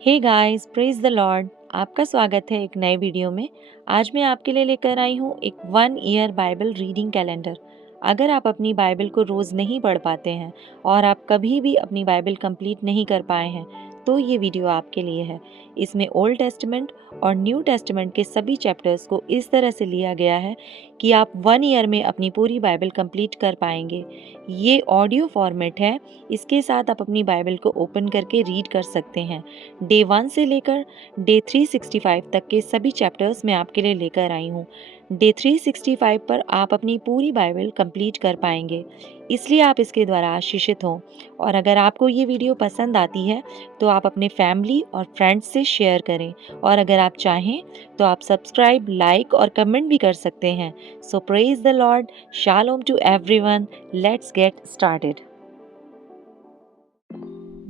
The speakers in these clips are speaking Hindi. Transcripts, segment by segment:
Hey guys, praise the Lord. आपका स्वागत है एक नए वीडियो में। आज मैं आपके लिए लेकर आई हूँ एक 1 ईयर बाइबल रीडिंग कैलेंडर। अगर आप अपनी बाइबल को रोज़ नहीं पढ़ पाते हैं और आप कभी भी अपनी बाइबल कंप्लीट नहीं कर पाए हैं तो ये वीडियो आपके लिए है। इसमें ओल्ड टेस्टामेंट और न्यू टेस्टामेंट के सभी चैप्टर्स को इस तरह से लिया गया है कि आप 1 ईयर में अपनी पूरी बाइबल कंप्लीट कर पाएंगे। ये ऑडियो फॉर्मेट है। इसके साथ आप अपनी बाइबल को ओपन करके रीड कर सकते हैं। डे 1 से लेकर डे 365 तक के सभी चैप्टर्स मैं आपके लिए लेकर आई हूँ। डे 365 पर आप अपनी पूरी बाइबल कंप्लीट कर पाएंगे, इसलिए आप इसके द्वारा आशीषित हों। और अगर आपको ये वीडियो पसंद आती है तो आप अपने फैमिली और फ्रेंड्स से शेयर करें, और अगर आप चाहें तो आप सब्सक्राइब, लाइक और कमेंट भी कर सकते हैं। So praise the lord, shalom to everyone. Let's get started.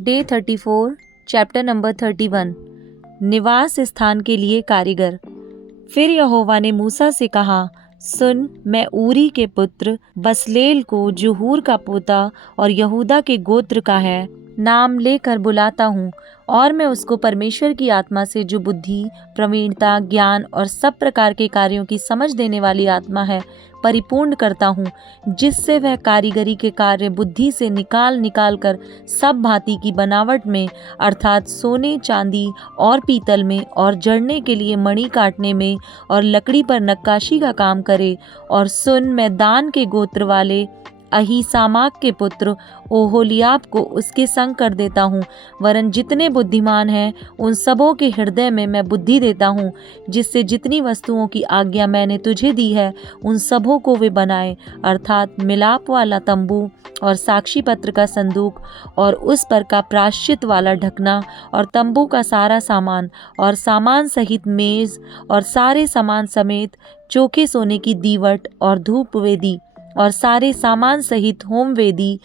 Day 34, chapter number 31, निवास स्थान के लिए कारीगर। फिर यहोवा ने मूसा से कहा, सुन, मैं ऊरी के पुत्र बसलेल को, जो हूर का पोता और यहूदा के गोत्र का है, नाम लेकर बुलाता हूँ, और मैं उसको परमेश्वर की आत्मा से, जो बुद्धि, प्रवीणता, ज्ञान और सब प्रकार के कार्यों की समझ देने वाली आत्मा है, परिपूर्ण करता हूँ, जिससे वह कारीगरी के कार्य बुद्धि से निकाल निकाल कर सब भांति की बनावट में, अर्थात सोने, चांदी और पीतल में, और जड़ने के लिए मणि काटने में, और लकड़ी पर नक्काशी का काम करे। और सुन, मैं दान के गोत्र वाले अहीसामाक के पुत्र ओहोलियाब को उसके संग कर देता हूँ, वरन जितने बुद्धिमान हैं उन सबों के हृदय में मैं बुद्धि देता हूँ, जिससे जितनी वस्तुओं की आज्ञा मैंने तुझे दी है उन सबों को वे बनाए, अर्थात मिलाप वाला तंबू और साक्षी पत्र का संदूक और उस पर का प्रायश्चित वाला ढकना और तंबू का सारा सामान और सामान सहित मेज और सारे सामान समेत चोखे सोने की दीवट और धूप वेदी और सारे सामान सहित होम वेदी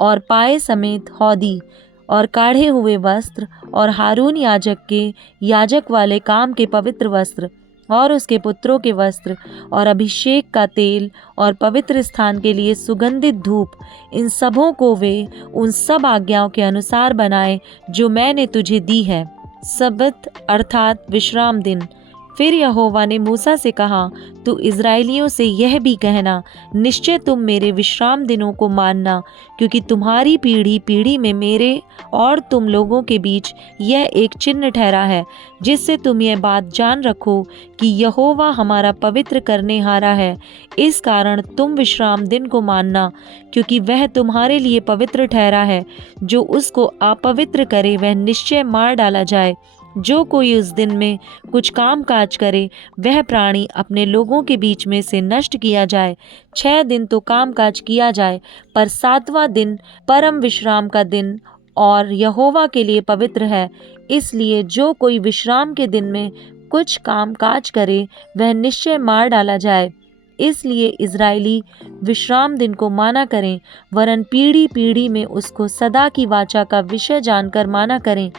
और पाए समेत हौदी और काढ़े हुए वस्त्र और हारून याजक के याजक वाले काम के पवित्र वस्त्र और उसके पुत्रों के वस्त्र और अभिषेक का तेल और पवित्र स्थान के लिए सुगंधित धूप, इन सबों को वे उन सब आज्ञाओं के अनुसार बनाए जो मैंने तुझे दी है। सब्त अर्थात विश्राम दिन। फिर यहोवा ने मूसा से कहा, तू इज़राइलियों से यह भी कहना, निश्चय तुम मेरे विश्राम दिनों को मानना, क्योंकि तुम्हारी पीढ़ी पीढ़ी में मेरे और तुम लोगों के बीच यह एक चिन्ह ठहरा है, जिससे तुम यह बात जान रखो कि यहोवा हमारा पवित्र करने हारा है। इस कारण तुम विश्राम दिन को मानना, क्योंकि वह तुम्हारे लिए पवित्र ठहरा है। जो उसको अपवित्र करे वह निश्चय मार डाला जाए। जो कोई उस दिन में कुछ काम काज करे वह प्राणी अपने लोगों के बीच में से नष्ट किया जाए। 6 दिन तो काम काज किया जाए, पर 7वां दिन परम विश्राम का दिन और यहोवा के लिए पवित्र है। इसलिए जो कोई विश्राम के दिन में कुछ काम काज करे वह निश्चय मार डाला जाए। इसलिए इज़राइली विश्राम दिन को माना करें, वरन पीढ़ी पीढ़ी में उसको सदा की वाचा का विषय जानकर माना करें।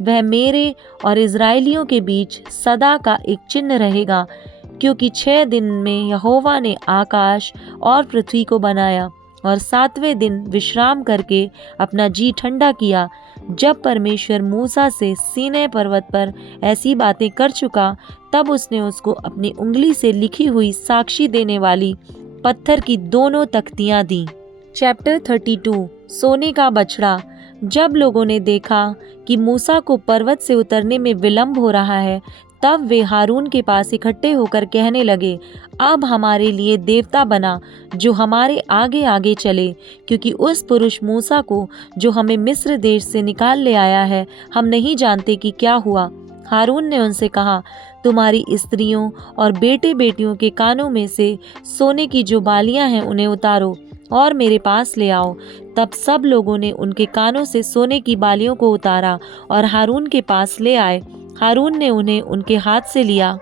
वह मेरे और इज़राइलियों के बीच सदा का एक चिन्ह रहेगा, क्योंकि 6 दिन में यहोवा ने आकाश और पृथ्वी को बनाया और 7वें दिन विश्राम करके अपना जी ठंडा किया। जब परमेश्वर मूसा से सीनै पर्वत पर ऐसी बातें कर चुका, तब उसने उसको अपनी उंगली से लिखी हुई साक्षी देने वाली पत्थर की दोनों तख्तियां दी। चैप्टर 32, सोने का बछड़ा। जब लोगों ने देखा कि मूसा को पर्वत से उतरने में विलंब हो रहा है, तब वे हारून के पास इकट्ठे होकर कहने लगे, अब हमारे लिए देवता बना जो हमारे आगे आगे चले, क्योंकि उस पुरुष मूसा को जो हमें मिस्र देश से निकाल ले आया है हम नहीं जानते कि क्या हुआ। हारून ने उनसे कहा, तुम्हारी स्त्रियों और बेटे बेटियों के कानों में से सोने की जो बालियां हैं उन्हें उतारो और मेरे पास ले आओ। तब सब लोगों ने उनके कानों से सोने की बालियों को उतारा और हारून के पास ले आए। हारून ने उन्हें उनके हाथ से लिया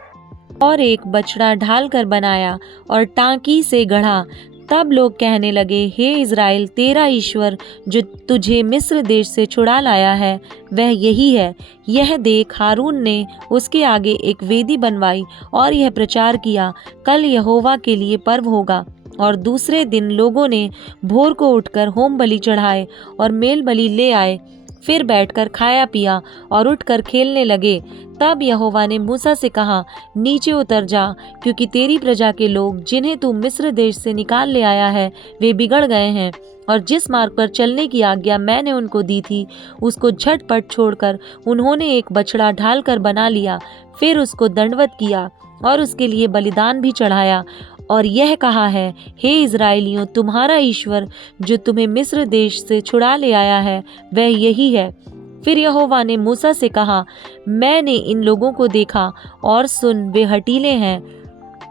और एक बछड़ा ढाल कर बनाया और टांकी से गढ़ा। तब लोग कहने लगे, हे इज़राइल, तेरा ईश्वर जो तुझे मिस्र देश से छुड़ा लाया है वह यही है। यह देख, हारून ने उसके आगे एक वेदी बनवाई और यह प्रचार किया, कल यहोवा के लिए पर्व होगा। और दूसरे दिन लोगों ने भोर को उठकर होम बलि चढ़ाए और मेल बलि ले आए। फिर बैठकर खाया पिया और उठकर खेलने लगे। तब यहोवा ने मूसा से कहा, नीचे उतर जा, क्योंकि तेरी प्रजा के लोग जिन्हें तू मिस्र देश से निकाल ले आया है वे बिगड़ गए हैं, और जिस मार्ग पर चलने की आज्ञा मैंने उनको दी थी उसको झटपट छोड़कर उन्होंने एक बछड़ा ढालकर बना लिया। फिर उसको दंडवत किया और उसके लिए बलिदान भी चढ़ाया और यह कहा है, हे इज़राइलियों, तुम्हारा ईश्वर जो तुम्हें मिस्र देश से छुड़ा ले आया है वह यही है। फिर यहोवा ने मूसा से कहा, मैंने इन लोगों को देखा और सुन, वे हठीले हैं।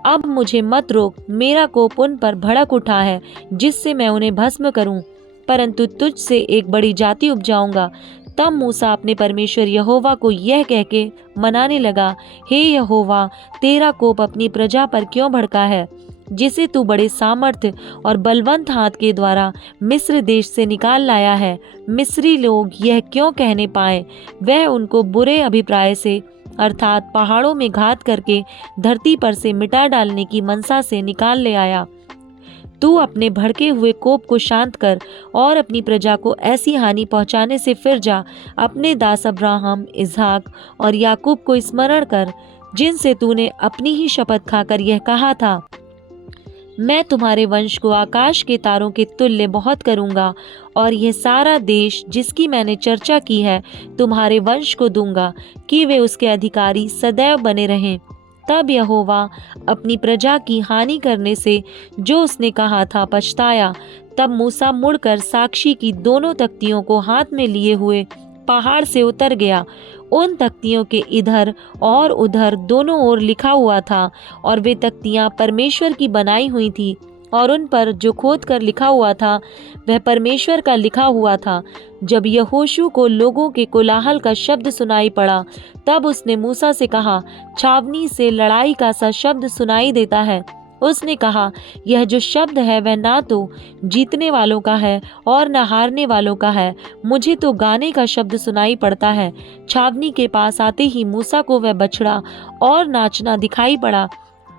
अब मुझे मत रोक, मेरा कोप उन पर भड़क उठा है जिससे मैं उन्हें भस्म करूं, परंतु तुझ से एक बड़ी जाति उपजाऊंगा। तब मूसा अपने परमेश्वर यहोवा को यह कह के मनाने लगा, हे यहोवा, तेरा कोप अपनी प्रजा पर क्यों भड़का है, जिसे तू बड़े सामर्थ्य और बलवंत हाथ के द्वारा मिस्र देश से निकाल लाया है। मिस्री लोग यह क्यों कहने पाए, वह उनको बुरे अभिप्राय से अर्थात पहाड़ों में घात करके धरती पर से मिटा डालने की मनसा से निकाल ले आया। तू अपने भड़के हुए कोप को शांत कर और अपनी प्रजा को ऐसी हानि पहुंचाने से फिर जा। अपने दास अब्राहम, इसहाक और याकूब को स्मरण कर, जिनसे तूने अपनी ही शपथ खाकर यह कहा था, मैं तुम्हारे वंश को आकाश के तारों के तुल्य बहुत करूंगा, और यह सारा देश जिसकी मैंने चर्चा की है तुम्हारे वंश को दूंगा कि वे उसके अधिकारी सदैव बने रहें। तब यहोवा अपनी प्रजा की हानि करने से जो उसने कहा था पछताया। तब मूसा मुड़कर साक्षी की दोनों तख्तियों को हाथ में लिए हुए पहाड़ से उतर गया। उन तख्तियों के इधर और उधर दोनों ओर लिखा हुआ था, और वे तख्तियां परमेश्वर की बनाई हुई थी, और उन पर जो खोद कर लिखा हुआ था वह परमेश्वर का लिखा हुआ था। जब यहोशू को लोगों के कोलाहल का शब्द सुनाई पड़ा, तब उसने मूसा से कहा, छावनी से लड़ाई का सा शब्द सुनाई देता है। उसने कहा, यह जो शब्द है वह ना तो जीतने वालों का है और न हारने वालों का है, मुझे तो गाने का शब्द सुनाई पड़ता है। छावनी के पास आते ही मूसा को वह बछड़ा और नाचना दिखाई पड़ा।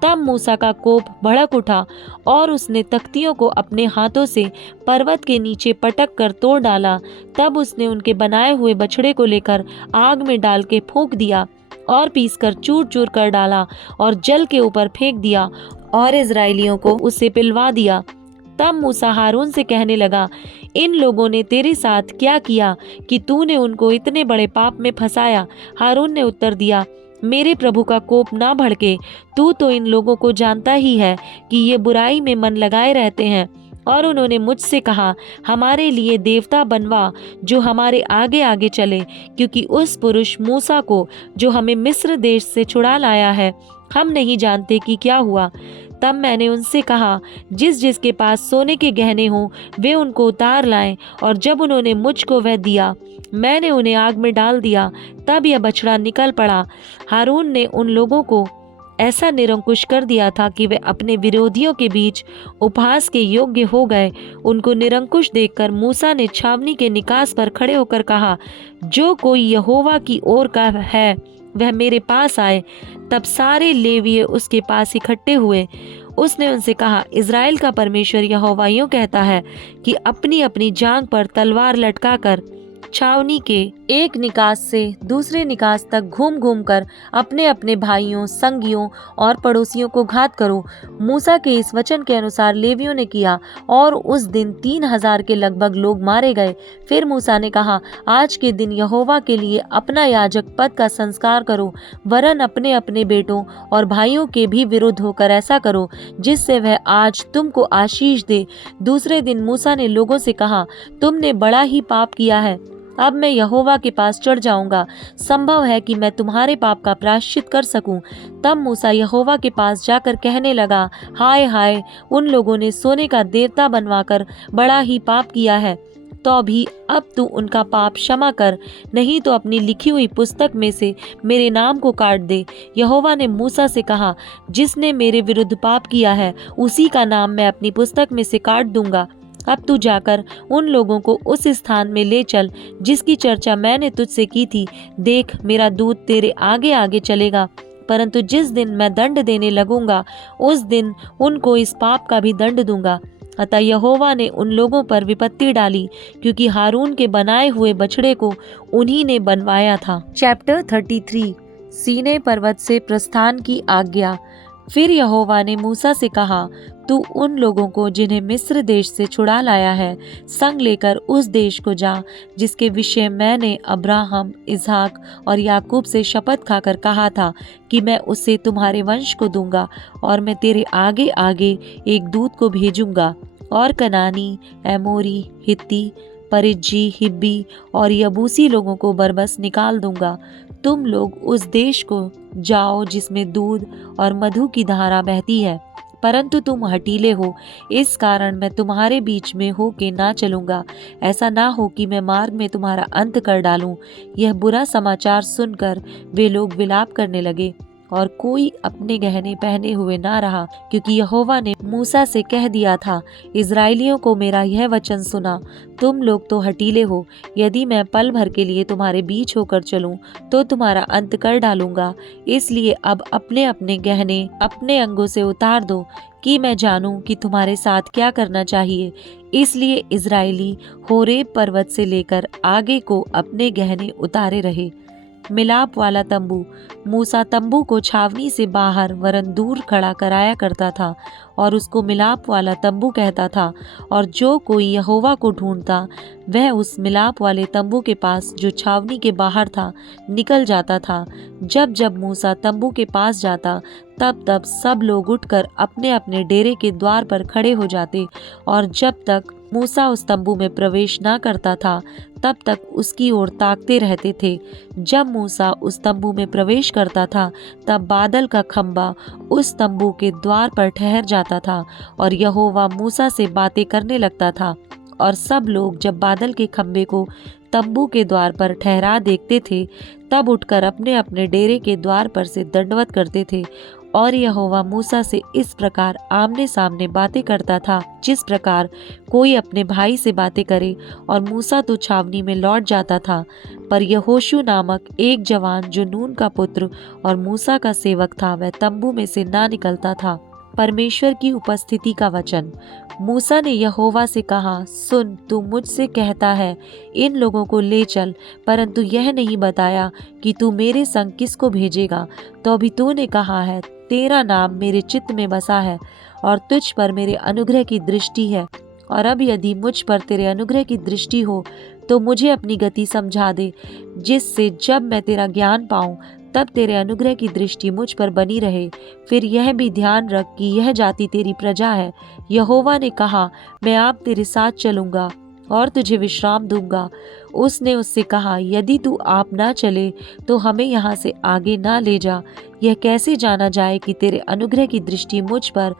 तब मूसा का कोप भड़क उठा और उसने तख्तियों को अपने हाथों से पर्वत के नीचे पटक कर तोड़ डाला। तब उसने उनके बनाए हुए बछड़े को लेकर आग में डाल के फूंक दिया और पीसकर चूर चूर कर डाला और जल के ऊपर फेंक दिया और इज़राइलियों को उसे पिलवा दिया। तब मूसा हारून से कहने लगा, इन लोगों ने तेरे साथ क्या किया कि तूने उनको इतने बड़े पाप में फंसाया? हारून ने उत्तर दिया, मेरे प्रभु का कोप ना भड़के, तू तो इन लोगों को जानता ही है कि ये बुराई में मन लगाए रहते हैं। और उन्होंने मुझसे कहा, हमारे लिए देवता बनवा जो हमारे आगे आगे चले, क्योंकि उस पुरुष मूसा को जो हमें मिस्र देश से छुड़ा लाया है हम नहीं जानते कि क्या हुआ। तब मैंने उनसे कहा, जिस जिसके पास सोने के गहने हों वे उनको उतार लाएं, और जब उन्होंने मुझको वह दिया मैंने उन्हें आग में डाल दिया। तब यह बछड़ा निकल पड़ा। हारून ने उन लोगों को ऐसा निरंकुश कर दिया था कि वे अपने विरोधियों के बीच उपहास के योग्य हो गए। उनको निरंकुश देखकर मूसा ने छावनी के निकास पर खड़े होकर कहा, जो कोई यहोवा की ओर का है वह मेरे पास आए। तब सारे लेवीय उसके पास इकट्ठे हुए। उसने उनसे कहा, इज़राइल का परमेश्वर यहोवा यूं कहता है कि अपनी अपनी जांघ पर तलवार लटकाकर छावनी के एक निकास से दूसरे निकास तक घूम घूम कर अपने अपने भाइयों, संगियों और पड़ोसियों को घात करो। मूसा के इस वचन के अनुसार लेवियों ने किया, और उस दिन 3000 के लगभग लोग मारे गए। फिर मूसा ने कहा, आज के दिन यहोवा के लिए अपना याजक पद का संस्कार करो, वरन अपने अपने बेटों और भाइयों के भी विरुद्ध होकर ऐसा करो जिससे वह आज तुमको आशीष दे। दूसरे दिन मूसा ने लोगों से कहा, तुमने बड़ा ही पाप किया है। अब मैं यहोवा के पास चढ़ जाऊंगा, संभव है कि मैं तुम्हारे पाप का प्रायश्चित कर सकूं। तब मूसा यहोवा के पास जाकर कहने लगा, हाय हाय, उन लोगों ने सोने का देवता बनवाकर बड़ा ही पाप किया है। तो भी अब तू उनका पाप क्षमा कर, नहीं तो अपनी लिखी हुई पुस्तक में से मेरे नाम को काट दे। यहोवा ने मूसा से कहा, जिसने मेरे विरुद्ध पाप किया है उसी का नाम मैं अपनी पुस्तक में से काट दूंगा। अब तू जाकर उन लोगों को उस स्थान में ले चल जिसकी चर्चा मैंने तुझसे की थी। देख, मेरा दूत तेरे आगे आगे चलेगा, परंतु जिस दिन मैं दंड देने लगूंगा उस दिन उनको इस पाप का भी दंड दूंगा। अतः यहोवा ने उन लोगों पर विपत्ति डाली, क्योंकि हारून के बनाए हुए बछड़े को उन्हीं ने बनवाया था। चैप्टर 33 सीनै पर्वत से प्रस्थान की आज्ञा। फिर यहोवा ने मूसा से कहा, तू उन लोगों को जिन्हें मिस्र देश से छुड़ा लाया है संग लेकर उस देश को जा, जिसके विषय मैंने अब्राहम, इसहाक और याकूब से शपथ खाकर कहा था कि मैं उसे तुम्हारे वंश को दूंगा, और मैं तेरे आगे आगे एक दूत को भेजूंगा और कनानी, एमोरी, हित्ती, परिज्जी, हिब्बी और यबूसी लोगों को बरबस निकाल दूंगा। तुम लोग उस देश को जाओ जिसमें दूध और मधु की धारा बहती है, परंतु तुम हठीले हो, इस कारण मैं तुम्हारे बीच में होके ना चलूंगा। ऐसा ना हो कि मैं मार्ग में तुम्हारा अंत कर डालूं। यह बुरा समाचार सुनकर वे लोग विलाप करने लगे, और कोई अपने गहने पहने हुए ना रहा, क्योंकि यहोवा ने मूसा से कह दिया था, इज़राइलियों को मेरा यह वचन सुना, तुम लोग तो हठीले हो। यदि मैं पल भर के लिए तुम्हारे बीच होकर चलूं तो तुम्हारा अंत कर डालूंगा। इसलिए अब अपने अपने गहने अपने अंगों से उतार दो, कि मैं जानूं कि तुम्हारे साथ क्या करना चाहिए। इसलिए इज़राइली होरेब पर्वत से लेकर आगे को अपने गहने उतारे रहे। मिलाप वाला तंबू। मूसा तंबू को छावनी से बाहर वरन दूर खड़ा कराया करता था, और उसको मिलाप वाला तंबू कहता था। और जो कोई यहोवा को ढूंढता वह उस मिलाप वाले तंबू के पास जो छावनी के बाहर था निकल जाता था। जब जब मूसा तंबू के पास जाता तब तब सब लोग उठकर अपने अपने डेरे के द्वार पर खड़े हो जाते, और जब तक मूसा उस तंबू में प्रवेश ना करता था तब तक उसकी ओर ताकते रहते थे। जब मूसा उस तंबू में प्रवेश करता था तब बादल का खंबा उस तंबू के द्वार पर ठहर जाता था, और यहोवा मूसा से बातें करने लगता था। और सब लोग जब बादल के खंबे को तंबू के द्वार पर ठहरा देखते थे तब उठकर अपने अपने डेरे के द्वार पर से दंडवत करते थे। और यहोवा मूसा से इस प्रकार आमने सामने बातें करता था, जिस प्रकार कोई अपने भाई से बातें करे। और मूसा तो छावनी में लौट जाता था, पर यहोशू नामक एक जवान जो नून का पुत्र और मूसा का सेवक था, वह तंबू में से ना निकलता था। परमेश्वर की उपस्थिति का वचन। मूसा ने यहोवा से कहा, सुन, तू मुझसे कहता है इन लोगों को ले चल, परंतु यह नहीं बताया कि तू मेरे संग किसको भेजेगा। तो अभी तूने कहा है, तेरा नाम मेरे चित्त में बसा है और तुझ पर मेरे अनुग्रह की दृष्टि है। और अब यदि मुझ पर तेरे अनुग्रह की दृष्टि हो तो मुझे अपनी गति समझा दे, जिससे जब मैं तेरा ज्ञान पाऊं तब तेरे अनुग्रह की दृष्टि मुझ पर बनी रहे। फिर यह भी ध्यान रख कि यह जाति तेरी प्रजा है। यहोवा ने कहा, मैं आप तेरे साथ चलूंगा और तुझे विश्राम दूंगा। उसने उससे कहा, यदि तू आप ना चले तो हमें यहाँ से आगे ना ले जा। यह कैसे जाना जाए कि तेरे अनुग्रह की दृष्टि मुझ पर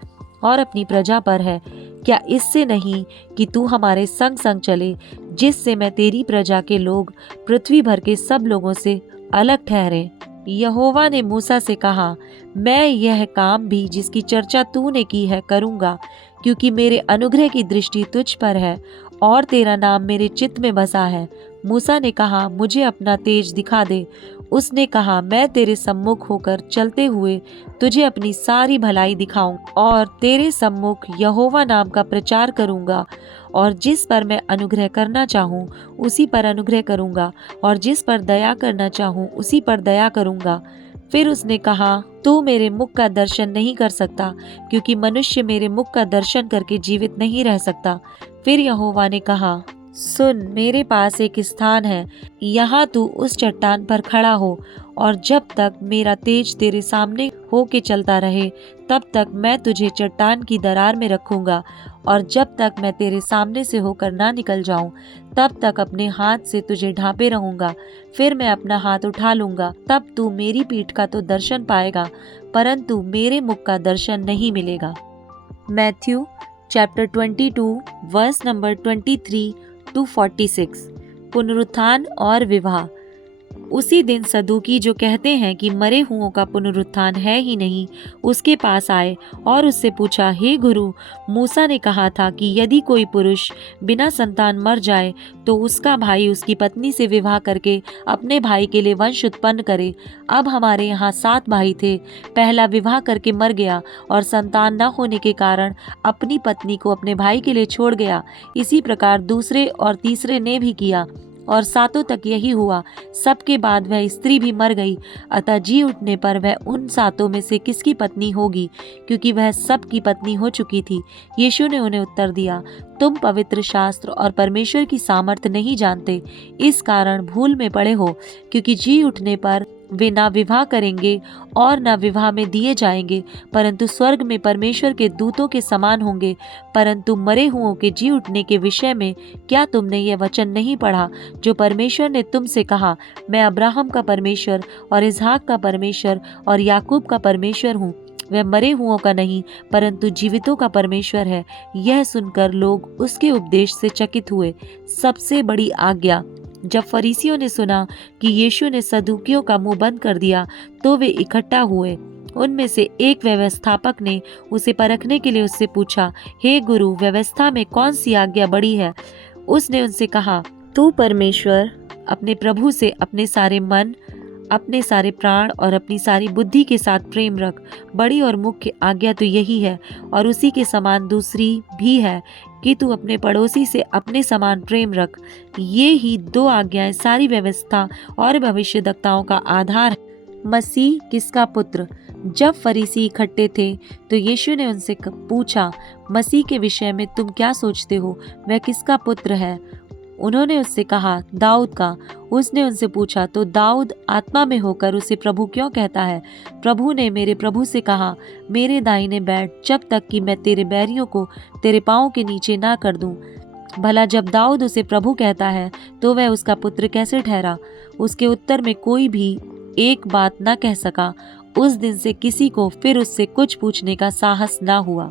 और अपनी प्रजा पर है? क्या इससे नहीं कि तू हमारे संग संग चले, जिससे मैं तेरी प्रजा के लोग पृथ्वी भर के सब लोगों से अलग ठहरे। यहोवा ने मूसा से कहा, मैं यह काम भी जिसकी चर्चा तूने की है करूँगा, क्योंकि मेरे अनुग्रह की दृष्टि तुझ पर है और तेरा नाम मेरे चित्त में बसा है। मूसा ने कहा, मुझे अपना तेज दिखा दे। उसने कहा, मैं तेरे सम्मुख होकर चलते हुए तुझे अपनी सारी भलाई दिखाऊं और तेरे सम्मुख यहोवा नाम का प्रचार करूंगा। और जिस पर मैं अनुग्रह करना चाहूं उसी पर अनुग्रह करूंगा, और जिस पर दया करना चाहूं उसी पर दया करूंगा। फिर उसने कहा, तू मेरे मुख का दर्शन नहीं कर सकता, क्योंकि मनुष्य मेरे मुख का दर्शन करके जीवित नहीं रह सकता। फिर यहोवा ने कहा, सुन, मेरे पास एक स्थान है, यहाँ तू उस चट्टान पर खड़ा हो, और जब तक मेरा तेज तेरे सामने हो के चलता रहे तब तक मैं तुझे चट्टान की दरार में रखूंगा, और जब तक मैं तेरे सामने से होकर ना निकल जाऊं तब तक अपने हाथ से तुझे ढांपे रहूंगा। फिर मैं अपना हाथ उठा लूंगा, तब तू मेरी पीठ का तो दर्शन पाएगा, परंतु मेरे मुख का दर्शन नहीं मिलेगा। Matthew chapter 22 verse number 23 to 46। पुनरुत्थान और विवाह। उसी दिन सदूकी जो कहते हैं कि मरे हुओं का पुनरुत्थान है ही नहीं, उसके पास आए और उससे पूछा, हे गुरु, मूसा ने कहा था कि यदि कोई पुरुष बिना संतान मर जाए तो उसका भाई उसकी पत्नी से विवाह करके अपने भाई के लिए वंश उत्पन्न करे। अब हमारे यहाँ 7 भाई थे। पहला विवाह करके मर गया और संतान न होने के कारण अपनी पत्नी को अपने भाई के लिए छोड़ गया। इसी प्रकार दूसरे और तीसरे ने भी किया और 7 तक यही हुआ। सबके बाद वह स्त्री भी मर गई। अतः जी उठने पर वह उन 7 में से किसकी पत्नी होगी, क्योंकि वह सब की पत्नी हो चुकी थी। यीशु ने उन्हें उत्तर दिया, तुम पवित्र शास्त्र और परमेश्वर की सामर्थ्य नहीं जानते, इस कारण भूल में पड़े हो। क्योंकि जी उठने पर वे ना विवाह करेंगे और ना विवाह में दिए जाएंगे, परंतु स्वर्ग में परमेश्वर के दूतों के समान होंगे। परंतु मरे हुओं के जी उठने के विषय में क्या तुमने यह वचन नहीं पढ़ा जो परमेश्वर ने तुमसे कहा, मैं अब्राहम का परमेश्वर और इसहाक का परमेश्वर और याकूब का परमेश्वर हूँ। वह मरे हुओं का नहीं परंतु जीवितों का परमेश्वर है। यह सुनकर लोग उसके उपदेश से चकित हुए। सबसे बड़ी आज्ञा। जब फरीसियों ने सुना कि यीशु ने सदूकियों का मुंह बंद कर दिया तो वे इकट्ठा हुए। उनमें से एक व्यवस्थापक ने उसे परखने के लिए उससे पूछा, हे गुरु, व्यवस्था में कौन सी आज्ञा बड़ी है? उसने उनसे कहा, तू परमेश्वर अपने प्रभु से अपने सारे मन, अपने सारे प्राण और अपनी सारी बुद्धि के साथ प्रेम रख। बड़ी और मुख्य आज्ञा तो यही है, और उसी के समान दूसरी भी है कि तू अपने पड़ोसी से अपने समान प्रेम रख। ये ही 2 आज्ञाएं सारी व्यवस्था और भविष्यद्वक्ताओं का आधार है। मसीह किसका पुत्र? जब फरीसी इकट्ठे थे तो यीशु ने उनसे पूछा, मसीह के विषय में तुम क्या सोचते हो? वह किसका पुत्र है? उन्होंने उससे कहा, दाऊद का। उसने उनसे पूछा, तो दाऊद आत्मा में होकर उसे प्रभु क्यों कहता है? प्रभु ने मेरे प्रभु से कहा, मेरे दाहिने बैठ, जब तक कि मैं तेरे बैरियों को तेरे पाँव के नीचे ना कर दूं। भला जब दाऊद उसे प्रभु कहता है तो वह उसका पुत्र कैसे ठहरा? उसके उत्तर में कोई भी एक बात न कह सका। उस दिन से किसी को फिर उससे कुछ पूछने का साहस न हुआ।